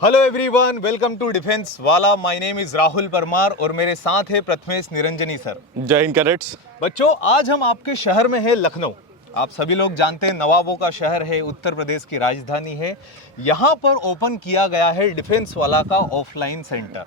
Hello everyone, welcome to defence वाला। My name is Rahul Parmar और मेरे साथ है प्रथमेश निरंजनी सर। जय हिंद कैडेट्स। बच्चों, आज हम आपके शहर में है लखनऊ। आप सभी लोग जानते हैं नवाबों का शहर है, उत्तर प्रदेश की राजधानी है। यहाँ पर ओपन किया गया है डिफेंस वाला का ऑफलाइन सेंटर।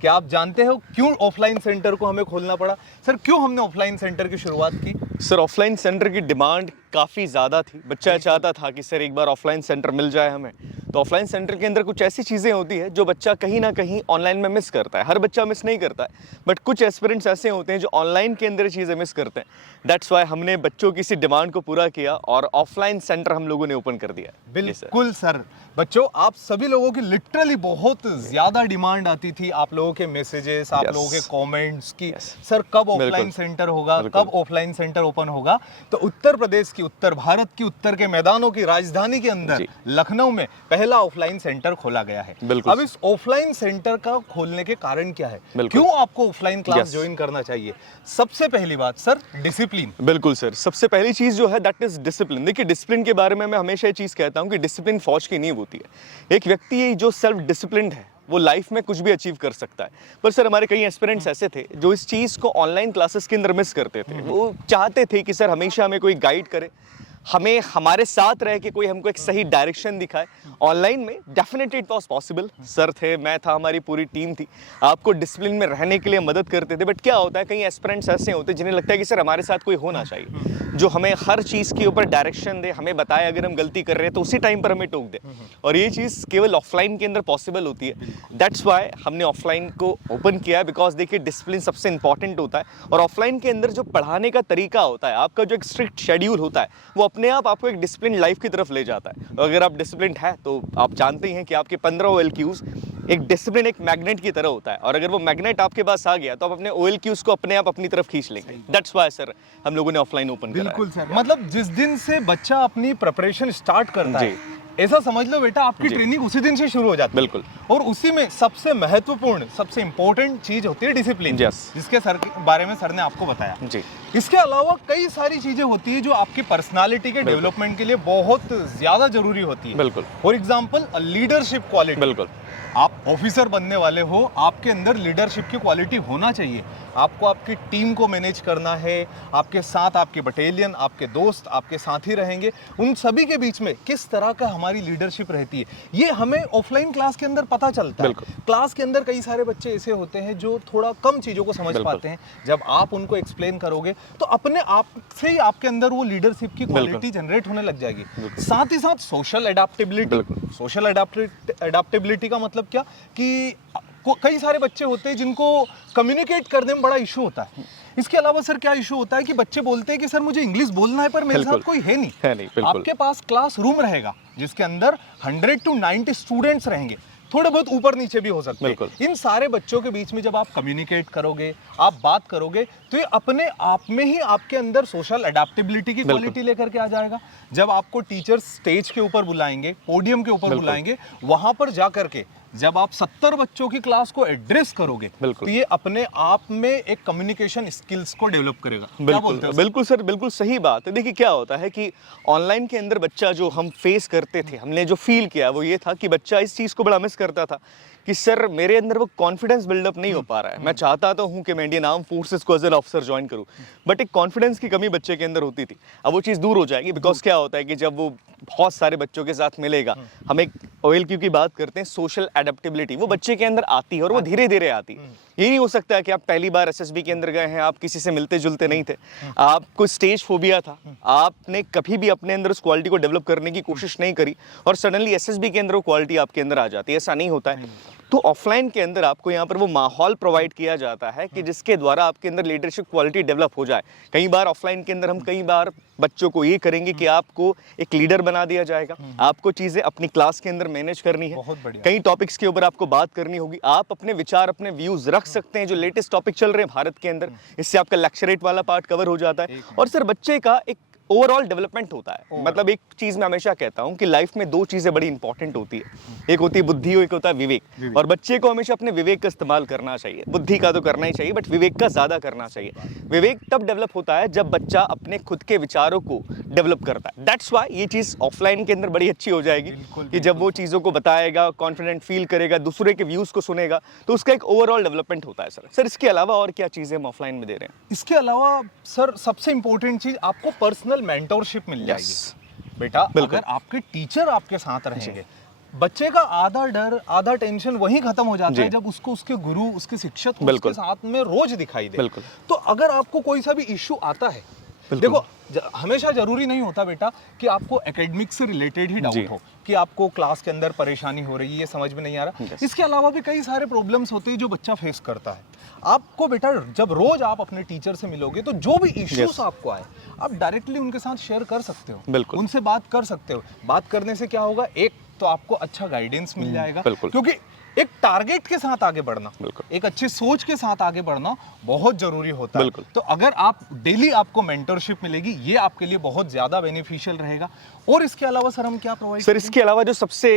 क्या आप जानते हो क्यों ऑफलाइन सेंटर को हमें खोलना पड़ा? सर, क्यों हमने ऑफलाइन सेंटर की शुरुआत की? सर, ऑफलाइन सेंटर की डिमांड काफ़ी ज़्यादा थी। बच्चा चाहता था कि सर एक बार ऑफलाइन सेंटर मिल जाए हमें। तो ऑफलाइन सेंटर के अंदर कुछ ऐसी चीज़ें होती है जो बच्चा कहीं ना कहीं ऑनलाइन में मिस करता है। हर बच्चा मिस नहीं करता है, बट कुछ एस्पिरेंट्स ऐसे होते हैं जो ऑनलाइन के अंदर चीज़ें मिस करते हैं। दैट्स वाई हमने बच्चों की इसी डिमांड को पूरा किया और ऑफलाइन सेंटर हम लोगों ने ओपन कर दिया। बिल्कुल सर। बच्चों, आप सभी लोगों की लिटरली बहुत ज़्यादा डिमांड आती थी, आप लोगों के मैसेजेस, आप लोगों के कमेंट्स की सर कब ऑफलाइन सेंटर होगा, कब ऑफलाइन सेंटर ओपन होगा। तो उत्तर प्रदेश की, उत्तर भारत की, उत्तर के मैदानों की राजधानी के अंदर लखनऊ में पहला ऑफलाइन सेंटर खोला गया है। अब इस ऑफलाइन सेंटर का खोलने के कारण क्या है, क्यों आपको ऑफलाइन क्लास ज्वाइन करना चाहिए? सबसे पहली बात सर, डिसिप्लिन। बिल्कुल सर, सबसे पहली चीज़ जो है दैट इज डिसिप्लिन। देखिए, डिसिप्लिन के बारे में मैं हमेशा ये चीज़ कहता हूँ कि डिसिप्लिन फौज की नींव होती है। एक व्यक्ति जो सेल्फ डिसिप्लिन्ड है वो लाइफ में कुछ भी अचीव कर सकता है। पर सर, हमारे कई एस्पिरेंट्स ऐसे थे जो इस चीज़ को ऑनलाइन क्लासेस के अंदर मिस करते थे। वो चाहते थे कि सर हमेशा हमें कोई गाइड करे, हमें हमारे साथ रह के कोई हमको एक सही डायरेक्शन दिखाए। ऑनलाइन में definitely it was possible. Sir थे, मैं था, हमारी पूरी टीम थी, आपको डिसिप्लिन में रहने के लिए मदद करते थे। बट क्या होता है, कई एस्पिरेंट्स ऐसे होते हैं जिन्हें लगता है कि सर हमारे साथ कोई होना चाहिए जो हमें हर चीज़ के ऊपर डायरेक्शन दे, हमें बताए अगर हम गलती कर रहे हैं तो उसी टाइम पर हमें टोक दे। और ये चीज़ केवल ऑफलाइन के अंदर पॉसिबल होती है। दैट्स वाई हमने ऑफलाइन को ओपन किया है। बिकॉज देखिए, डिसिप्लिन सबसे इंपॉर्टेंट होता है और ऑफलाइन के अंदर जो पढ़ाने का तरीका होता है, आपका जो एक स्ट्रिक्ट शेड्यूल होता है, वो अपने आप आपको एक डिसिप्लिन लाइफ की तरफ ले जाता है। अगर आप डिसिप्लिन है तो आप जानते हैं कि आपके 15 OLQs एक डिसिप्लिन, एक मैग्नेट की तरह होता है। और अगर वो मैग्नेट आपके पास आ गया तो आप अपने OLQs को अपने आप अपनी तरफ खींच लेंगे। दैट्स वाई सर हम लोगों ने ऑफलाइन ओपन किया। बिल्कुल सर, मतलब जिस दिन से बच्चा अपनी प्रिपरेशन स्टार्ट करता है, ऐसा समझ लो बेटा, आपकी ट्रेनिंग उसी दिन से शुरू हो जाती है। बिल्कुल। और उसी में सबसे महत्वपूर्ण, सबसे इंपॉर्टेंट चीज होती है डिसिप्लिन, जिसके सर के बारे में सर ने आपको बताया जी। इसके अलावा कई सारी चीजें होती है जो आपकी पर्सनालिटी के डेवलपमेंट के लिए बहुत ज्यादा जरूरी होती है। बिल्कुल। For example, leadership quality. बिल्कुल। आप ऑफिसर बनने वाले हो, आपके अंदर लीडरशिप की क्वालिटी होना चाहिए। आपको आपकी टीम को मैनेज करना है, आपके साथ आपके बटालियन, आपके दोस्त, आपके साथी रहेंगे, उन सभी के बीच में किस तरह का हमारी लीडरशिप रहती है, ये हमें ऑफलाइन क्लास के अंदर पता चलता है। क्लास के अंदर कई सारे बच्चे ऐसे होते हैं जो थोड़ा कम चीज़ों को समझ पाते हैं। जब आप उनको एक्सप्लेन करोगे तो अपने आप से ही आपके अंदर वो लीडरशिप की क्वालिटी जनरेट होने लग जाएगी। साथ ही साथ सोशल एडाप्टेबिलिटी। सोशल एडाप्टेबिलिटी का मतलब क्या कि कई सारे बच्चे होते हैं जिनको कम्युनिकेट करने में बड़ा इशू होता है। इसके अलावा सर क्या इशू होता है कि बच्चे बोलते हैं कि सर मुझे इंग्लिश बोलना है पर मेरे साथ कोई है नहीं। आपके पास क्लास रूम रहेगा जिसके अंदर 100 to 90 स्टूडेंट्स रहेंगे, थोड़े बहुत ऊपर नीचे भी हो सकते हैं। इन सारे बच्चों के बीच में जब आप कम्युनिकेट करोगे, आप बात करोगे, तो ये अपने आप में ही आपके अंदर सोशल एडेप्टेबिलिटी की क्वालिटी लेकर के आ जाएगा। जब आपको टीचर स्टेज के ऊपर बुलाएंगे, पोडियम के ऊपर बुलाएंगे, वहां पर जाकर के जब आप 70 बच्चों की क्लास को एड्रेस करोगे तो ये अपने आप में एक कम्युनिकेशन स्किल्स को डेवलप करेगा। क्या बोलते हो? बिल्कुल सर, बिल्कुल सही बात है। देखिए, क्या होता है कि ऑनलाइन के अंदर बच्चा जो हम फेस करते थे, हमने जो फील किया वो ये था कि बच्चा इस चीज़ को बड़ा मिस करता था कि सर मेरे अंदर वो कॉन्फिडेंस बिल्डअप नहीं हो पा रहा है। मैं चाहता तो हूँ कि मैं इंडियन आर्म फोर्सेस को एज एन ऑफिसर ज्वाइन करूँ, बट एक कॉन्फिडेंस की कमी बच्चे के अंदर होती थी। अब वो चीज़ दूर हो जाएगी। बिकॉज क्या होता है कि जब वो बहुत सारे बच्चों के साथ मिलेगा, हम एक OLQ की बात करते हैं, सोशल एडेप्टेबिलिटी, वो बच्चे के अंदर आती है और वो धीरे धीरे आती है। ये नहीं हो सकता है कि आप पहली बार SSB के अंदर गए हैं, आप किसी से मिलते जुलते नहीं थे, आपको स्टेज फोबिया था, आपने कभी भी अपने अंदर उस क्वालिटी को डेवलप करने की कोशिश नहीं करी और सडनली SSB के अंदर वो क्वालिटी आपके अंदर आ जाती है। ऐसा नहीं होता है। तो ऑफलाइन के अंदर आपको यहाँ पर वो माहौल प्रोवाइड किया जाता है कि जिसके द्वारा आपके अंदर लीडरशिप क्वालिटी डेवलप हो जाए। कई बार ऑफलाइन के अंदर हम कई बार बच्चों को ये करेंगे कि आपको एक लीडर बना दिया जाएगा, आपको चीज़ें अपनी क्लास के अंदर मैनेज करनी है, कई टॉपिक्स के ऊपर आपको बात करनी होगी, आप अपने विचार, अपने व्यूज़ रख सकते हैं जो लेटेस्ट टॉपिक चल रहे हैं भारत के अंदर। इससे आपका लेक्चरेट वाला पार्ट कवर हो जाता है। और सर बच्चे का एक ओवरऑल डेवलपमेंट होता है। मतलब एक चीज मैं हमेशा कहता हूँ कि लाइफ में दो चीजें बड़ी इंपॉर्टेंट होती है, एक होती है बुद्धि और एक होता है विवेक। और बच्चे को हमेशा अपने विवेक का इस्तेमाल करना चाहिए। बुद्धि का तो करना ही चाहिए, बट विवेक का ज्यादा करना चाहिए। विवेक तब डेवलप होता है जब बच्चा अपने खुद के विचारों को डेवलप करता है। दैट्स व्हाई ये चीज ऑफलाइन के अंदर बड़ी अच्छी हो जाएगी कि जब वो चीजों को बताएगा, कॉन्फिडेंट फील करेगा, दूसरे के व्यूज को सुनेगा, तो उसका एक ओवरऑल डेवलपमेंट होता है। सर इसके अलावा और क्या चीजें हम ऑफलाइन में दे रहे हैं? इसके अलावा सर सबसे इंपॉर्टेंट चीज, आपको पर्सनल मेंटरशिप मिल जाएगी। बेटा अगर आपके टीचर आपके साथ रहेंगे, बच्चे का आधा डर, आधा टेंशन वहीं खत्म हो जाता है जब उसको उसके गुरु, उसके शिक्षक उसके साथ में रोज दिखाई दे। तो अगर आपको कोई सा भी इश्यू आता है, देखो हमेशा जरूरी नहीं होता बेटा कि आपको एकेडमिक से रिलेटेड ही डाउट हो, कि आपको क्लास के अंदर परेशानी हो रही है, ये समझ में नहीं आ रहा। इसके अलावा भी कई सारे प्रॉब्लम्स होते हैं जो बच्चा फेस करता है। आपको बेटा जब रोज आप अपने टीचर से मिलोगे तो जो भी इश्यूज आपको आए, आप डायरेक्टली उनके साथ शेयर कर सकते हो, उनसे बात कर सकते हो। बात करने से क्या होगा, एक तो आपको अच्छा गाइडेंस मिल जाएगा, क्योंकि एक टारगेट के साथ आगे बढ़ना, एक अच्छी सोच के साथ आगे बढ़ना बहुत जरूरी होता है। तो अगर आप डेली आपको मेंटरशिप मिलेगी, ये आपके लिए बहुत ज्यादा बेनिफिशियल रहेगा। और इसके अलावा सर हम क्या प्रोवाइड? सर इसके अलावा जो सबसे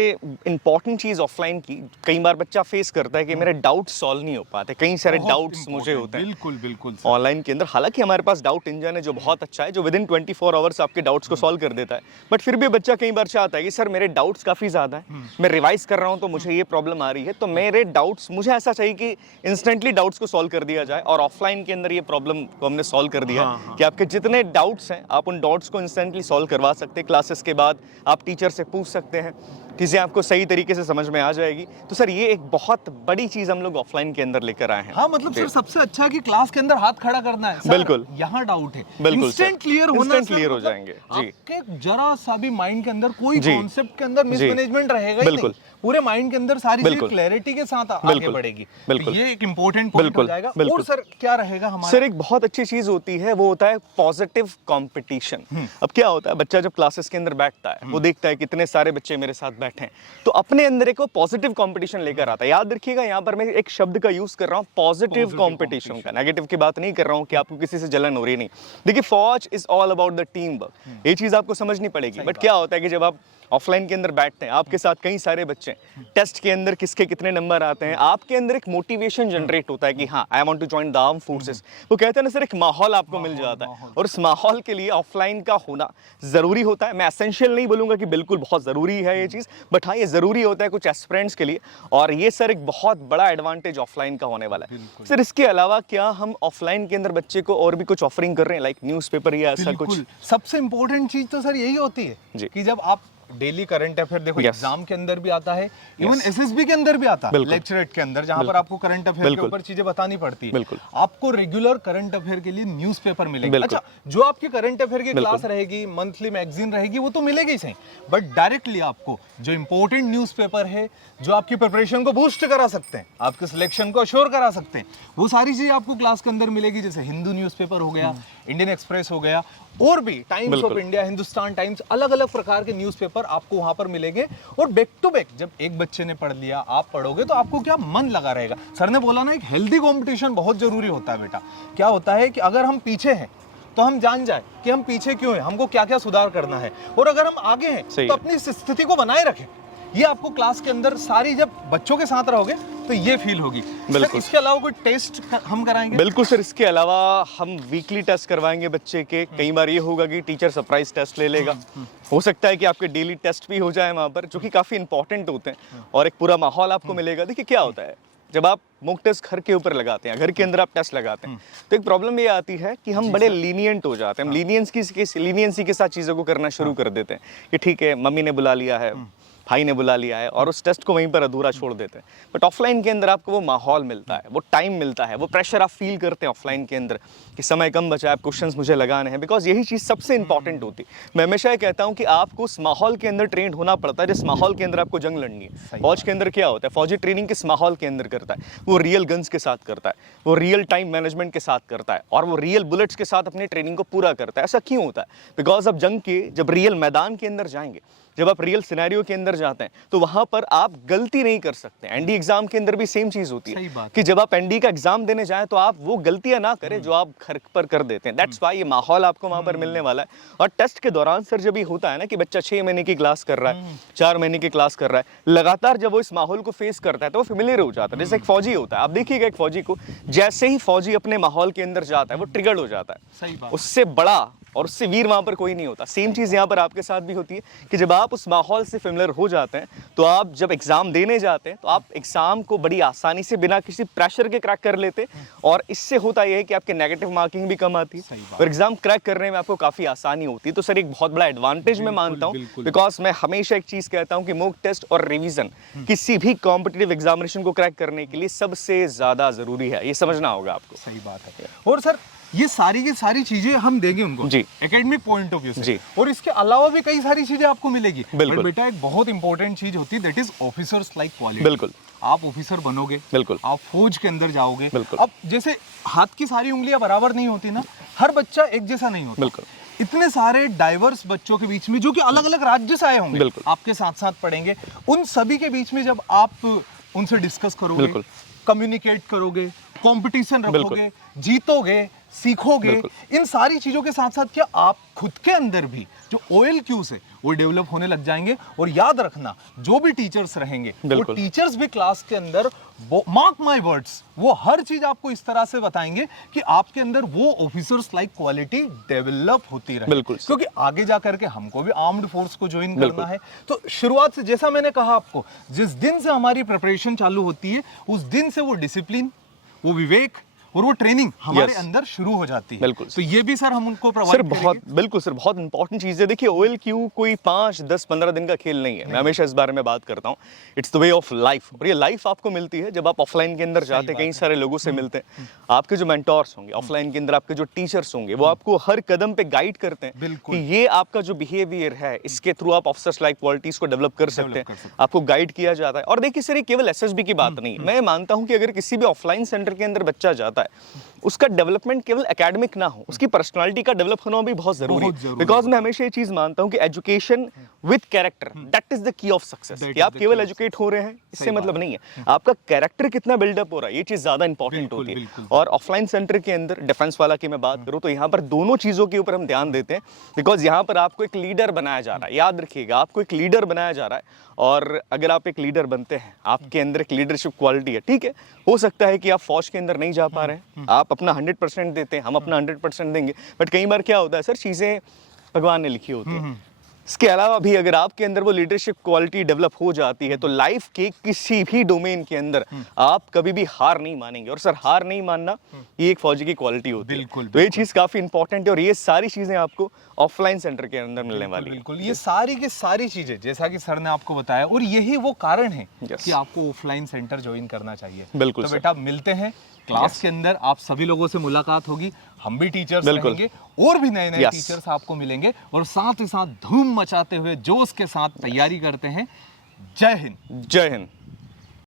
इंपॉर्टेंट चीज ऑफलाइन की, कई बार बच्चा फेस करता है कि मेरे डाउट सॉल्व नहीं हो पाते, कई सारे डाउट्स मुझे होते हैं। बिल्कुल ऑनलाइन के अंदर हालांकि हमारे पास डाउट इंजन है जो बहुत अच्छा है, जो विद इन 24 आवर्स आपके डाउट्स को सॉल्व कर देता है। बट फिर भी बच्चा कई बार चाहता है कि सर मेरे डाउट्स काफी ज्यादा है, मैं रिवाइज कर रहा हूँ तो मुझे ये प्रॉब्लम आ रही है, तो मेरे डाउट्स, मुझे ऐसा चाहिए कि इंस्टेंटली डाउट्स को सॉल्व कर दिया जाए। और ऑफलाइन के अंदर ये प्रॉब्लम को हमने सॉल्व कर दिया कि आपके जितने डाउट्स हैं आप उन डाउट्स को इंस्टेंटली सॉल्व करवा सकते हैं। क्लासेस के बाद आप टीचर से पूछ सकते हैं, चीज़ें आपको सही तरीके से समझ में आ जाएगी। तो सर ये एक बहुत बड़ी चीज़ हम लोग ऑफलाइन के अंदर लेकर आए हैं। हाँ मतलब सर सबसे अच्छा है कि क्लास के अंदर हाथ खड़ा करना है। बिल्कुल, यहाँ डाउट है, बिल्कुल इंस्टेंट क्लियर होना, इंस्टेंट क्लियर हो जाएंगे जी। आपके जरा सा भी माइंड के अंदर कोई कॉन्सेप्ट के अंदर मिसमैनेजमेंट रहेगा ही नहीं, पूरे माइंड के अंदर सारी चीजें क्लैरिटी के साथ आगे बढ़ेगी। तो ये एक इंपॉर्टेंट पॉइंट हो जाएगा। और सर क्या रहेगा हमारा? सर एक बहुत अच्छी चीज होती है, वो होता है पॉजिटिव कंपटीशन। अब क्या होता है, बच्चा जब क्लासेस के अंदर बैठता है, वो देखता है कितने सारे बच्चे मेरे साथ बैठे हैं, तो अपने अंदर एक पॉजिटिव कंपटीशन लेकर आता है। याद रखिएगा यहाँ पर मैं एक शब्द का यूज कर रहा हूँ, पॉजिटिव कंपटीशन का। नेगेटिव की बात नहीं कर रहा हूँ कि आपको किसी से जलन हो रही नहीं। देखिए फौज is all about the team work, ये चीज आपको समझनी पड़ेगी। बट क्या होता है कि जब आप ऑफलाइन के अंदर बैठते हैं, आपके साथ कई सारे बच्चे, टेस्ट के अंदर किसके कितने नंबर आते हैं, आपके अंदर एक मोटिवेशन जनरेट होता है कि हाँ I want to join the arm forces. वो कहते हैं ना सर, एक माहौल आपको मिल जाता है, और उस माहौल के लिए ऑफलाइन का होना जरूरी होता है। मैं एसेंशियल नहीं बोलूंगा कि बिल्कुल बहुत जरूरी है ये चीज, बट हाँ ये जरूरी होता है कुछ एस्पिरेंट्स के लिए, और ये सर एक बहुत बड़ा एडवांटेज ऑफलाइन का होने वाला है। सर इसके अलावा क्या हम ऑफलाइन के अंदर बच्चे को और भी कुछ ऑफरिंग कर रहे हैं, लाइक न्यूज़पेपर या ऐसा कुछ? सबसे इंपॉर्टेंट चीज तो सर यही होती है कि जब आप डेली करंट अफेयर, देखो एग्जाम के अंदर भी आता है, इवन एसएसबी के अंदर भी आता है, लेक्चरेट के अंदर, जहां पर आपको करंट अफेयर के ऊपर चीजें बतानी पड़ती है। आपको रेगुलर करंट अफेयर के लिए न्यूज़पेपर मिलेगा। अच्छा, जो आपकी करंट अफेयर की क्लास रहेगी, मंथली मैगजीन रहेगी, वो तो मिलेगी ही सही, बट डायरेक्टली आपको जो इंपॉर्टेंट न्यूज़पेपर है, जो आपकी प्रिपरेशन को बूस्ट करा सकते हैं, आपके सिलेक्शन को अश्योर करा सकते हैं, वो सारी चीजें आपको क्लास के अंदर मिलेगी। जैसे हिंदू न्यूज़पेपर हो गया, इंडियन एक्सप्रेस हो गया, और भी times of India, Hindustan times, अलग अलग प्रकार के न्यूज़पेपर आपको वहां पर मिलेंगे। और बैक टू बैक जब एक बच्चे ने पढ़ लिया, आप पढ़ोगे, तो आपको क्या मन लगा रहेगा। सर ने बोला ना, एक हेल्दी कंपटीशन बहुत जरूरी होता है बेटा। क्या होता है कि अगर हम पीछे हैं तो हम जान जाए कि हम पीछे क्यों हैं, हमको क्या क्या सुधार करना है, और अगर हम आगे हैं तो अपनी इस स्थिति को बनाए रखें। ये आपको क्लास के अंदर सारी, जब बच्चों के साथ रहोगे तो ये फील होगी। सर इसके अलावा कोई टेस्ट हम कराएंगे? बिल्कुल सर, इसके अलावा हम वीकली टेस्ट करवाएंगे बच्चे के। कई बार ये होगा कि टीचर सरप्राइज टेस्ट ले लेगा, हो सकता है कि आपके डेली टेस्ट भी हो जाए वहाँ पर, जो कि काफ़ी इंपॉर्टेंट होते हैं, और एक पूरा माहौल आपको मिलेगा। देखिए क्या होता है, जब आप मॉक टेस्ट घर के ऊपर लगाते हैं, घर के अंदर आप टेस्ट लगाते हैं, तो एक प्रॉब्लम ये आती है कि हम बड़े लीनियंट हो जाते हैं। हम लीनियंसी के साथ चीज़ों को करना शुरू कर देते हैं कि ठीक है, मम्मी ने बुला लिया है, भाई ने बुला लिया है, और उस टेस्ट को वहीं पर अधूरा छोड़ देते हैं। बट ऑफलाइन के अंदर आपको वो माहौल मिलता है, वो टाइम मिलता है, वो प्रेशर आप फील करते हैं ऑफलाइन के अंदर कि समय कम बचा है, क्वेश्चंस मुझे लगाने हैं, बिकॉज यही चीज़ सबसे इंपॉर्टेंट होती है। मैं हमेशा ये कहता हूँ कि आपको उस माहौल के अंदर ट्रेंड होना पड़ता है जिस माहौल के अंदर आपको जंग लड़नी है। फौज के अंदर क्या होता है, फौजी ट्रेनिंग किस माहौल के अंदर करता है, वो रियल गन्स के साथ करता है, वो रियल टाइम मैनेजमेंट के साथ करता है, और वो रियल बुलेट्स के साथ अपनी ट्रेनिंग को पूरा करता है। ऐसा क्यों होता है? बिकॉज अब जंग के जब रियल मैदान के अंदर जाएंगे, जब आप रियल सिनेरियो के अंदर जाते हैं तो वहां पर आप गलती नहीं कर सकते। एनडी एग्जाम के अंदर भी सेम चीज होती सही है बात कि जब आप एनडी का एग्जाम देने जाएं तो आप वो गलतियां ना करें जो आप घर पर कर देते हैं। दैट्स व्हाई ये माहौल आपको वहां पर मिलने वाला है। और टेस्ट के दौरान सर जब ये होता है ना कि बच्चा 6 महीने की क्लास कर रहा है, 4 महीने की क्लास कर रहा है, लगातार जब वो इस माहौल को फेस करता है तो वो फेमिलियर हो जाता है। जैसे एक फौजी होता है, आप देखिएगा एक फौजी को जैसे ही फौजी अपने माहौल के अंदर जाता है वो ट्रिगर्ड हो जाता है। सही बात। उससे बड़ा और उससे वीर वहां पर कोई नहीं होता। सेम चीज यहाँ पर आपके साथ भी होती है कि जब आप उस माहौल से फेमिलियर हो जाते हैं तो आप जब एग्जाम देने जाते हैं तो आप एग्जाम को बड़ी आसानी से बिना किसी प्रेशर के क्रैक कर लेते हैं। और इससे होता यह है कि आपके नेगेटिव मार्किंग भी कम आती है और एग्जाम क्रैक करने में आपको काफी आसानी होती है। तो सर एक बहुत बड़ा एडवांटेज मैं मानता हूँ, बिकॉज मैं हमेशा एक चीज कहता हूँ कि मॉक टेस्ट और रिवीजन किसी भी कॉम्पिटिटिव एग्जामिनेशन को क्रैक करने के लिए सबसे ज्यादा जरूरी है। ये समझना होगा आपको। सही बात है। और सर ये सारी की सारी चीजें हम देंगे उनको जी एकेडमिक पॉइंट ऑफ व्यू से जी। और इसके अलावा भी कई सारी चीजें आपको मिलेगी। बिल्कुल। बट बेटा एक बहुत इंपॉर्टेंट चीज होती है, that is officers like quality. बिल्कुल। आप ऑफिसर बनोगे, बिल्कुल। आप फौज के अंदर जाओगे। बिल्कुल। अब जैसे हाथ की सारी उंगलियां बराबर नहीं होती ना, हर बच्चा एक जैसा नहीं होता। बिल्कुल। इतने सारे डाइवर्स बच्चों के बीच में जो कि अलग अलग राज्य से आए होंगे, बिल्कुल। आपके साथ साथ पढ़ेंगे, उन सभी के बीच में जब आप उनसे डिस्कस करोगे, बिल्कुल। कम्युनिकेट करोगे, कंपटीशन बिल्कुल। रखोगे, जीतोगे, सीखोगे, बिल्कुल। इन सारी चीजों के साथ साथ क्या आप खुद के अंदर भी जो OLQs है वो डेवलप होने लग जाएंगे। और याद रखना जो भी टीचर्स रहेंगे वो बिल्कुल। टीचर्स भी क्लास के अंदर मार्क माय वर्ड्स वो हर चीज आपको इस तरह से बताएंगे कि आपके अंदर वो ऑफिसर्स लाइक क्वालिटी डेवलप होती रहे। बिल्कुल। क्योंकि आगे जा करके हमको भी आर्म्ड फोर्स को ज्वाइन बिल्कुल। करना है। तो शुरुआत से जैसा मैंने कहा आपको, जिस दिन से हमारी प्रिपरेशन चालू होती है उस दिन से वो डिसिप्लिन, वो विवेक और वो ट्रेनिंग हमारे Yes. अंदर शुरू हो जाती है। बिल्कुल। तो ये भी सर हम उनको सर प्रोवाइड बहुत बिल्कुल सर बहुत इंपॉर्टेंट चीज़ है। देखिए OLQ कोई 5, 10, 15 दिन का खेल नहीं है। मैं हमेशा इस बारे में बात करता हूँ। It's the way of life. और ये लाइफ आपको मिलती है जब आप ऑफलाइन के अंदर जाते हैं, कई सारे लोगों से मिलते हैं। आपके जो मेंटोर्स होंगे ऑफलाइन के अंदर, आपके जो टीचर्स होंगे वो आपको हर कदम पे गाइड करते हैं बिल्कुल। कि ये आपका जो बिहेवियर है इसके थ्रू आप ऑफिसर्स लाइक क्वालिटीज को डेवलप कर सकते हैं। आपको गाइड किया जाता है। और देखिए सर ये केवल SSB की बात नहीं है। मैं मानता हूँ कि अगर किसी भी ऑफलाइन सेंटर के अंदर बच्चा जाता है उसका डेवलपमेंट केवल एकेडमिक ना हो, उसकी पर्सनालिटी का डेवलप होना भी बहुत जरूरी है। बिकॉज मैं हमेशा ये चीज मानता हूँ कि education with character that is the key of success. कि आप केवल एजुकेट हो रहे हैं इससे मतलब नहीं है, आपका कैरेक्टर कितना बिल्डअप हो रहा है ये चीज ज्यादा इंपॉर्टेंट होती है। और ऑफलाइन सेंटर के अंदर डिफेंस वाला की मैं बात करूँ तो यहाँ पर दोनों चीजों के ऊपर हम ध्यान देते हैं। बिकॉज यहाँ पर आपको एक लीडर बनाया जा रहा है। याद रखिएगा आपको एक लीडर बनाया जा रहा है। और अगर आप एक लीडर बनते हैं, आपके अंदर एक लीडरशिप क्वालिटी है, ठीक है, हो सकता है कि आप फौज के अंदर नहीं जा पा रहे हैं, आप अपना 100% देते हैं, हम अपना 100% देंगे, बट कई बार क्या होता है सर, चीज़ें भगवान ने लिखी होती है। इसके अलावा भी अगर आपके अंदर वो लीडरशिप क्वालिटी डेवलप हो जाती है तो लाइफ के किसी भी डोमेन के अंदर आप कभी भी हार नहीं मानेंगे। और सर हार नहीं मानना ये एक फौजी की क्वालिटी होती है। बिल्कुल, तो ये चीज़ काफ़ी इंपॉर्टेंट है और ये सारी चीज़ें आपको ऑफलाइन सेंटर के अंदर मिलने वाली है। बिल्कुल, ये सारी की सारी चीजें जैसा कि सर ने आपको बताया और यही वो कारण है Yes. कि आपको ऑफलाइन सेंटर ज्वाइन करना चाहिए। बिल्कुल तो सर। बेटा मिलते हैं क्लास के अंदर, आप सभी लोगों से मुलाकात होगी, हम भी टीचर्स बिल्कुल। रहेंगे और भी नए नए Yes. टीचर्स आपको मिलेंगे और साथ ही साथ धूम मचाते हुए जोश के साथ तैयारी करते हैं। जय हिंद। जय हिंद।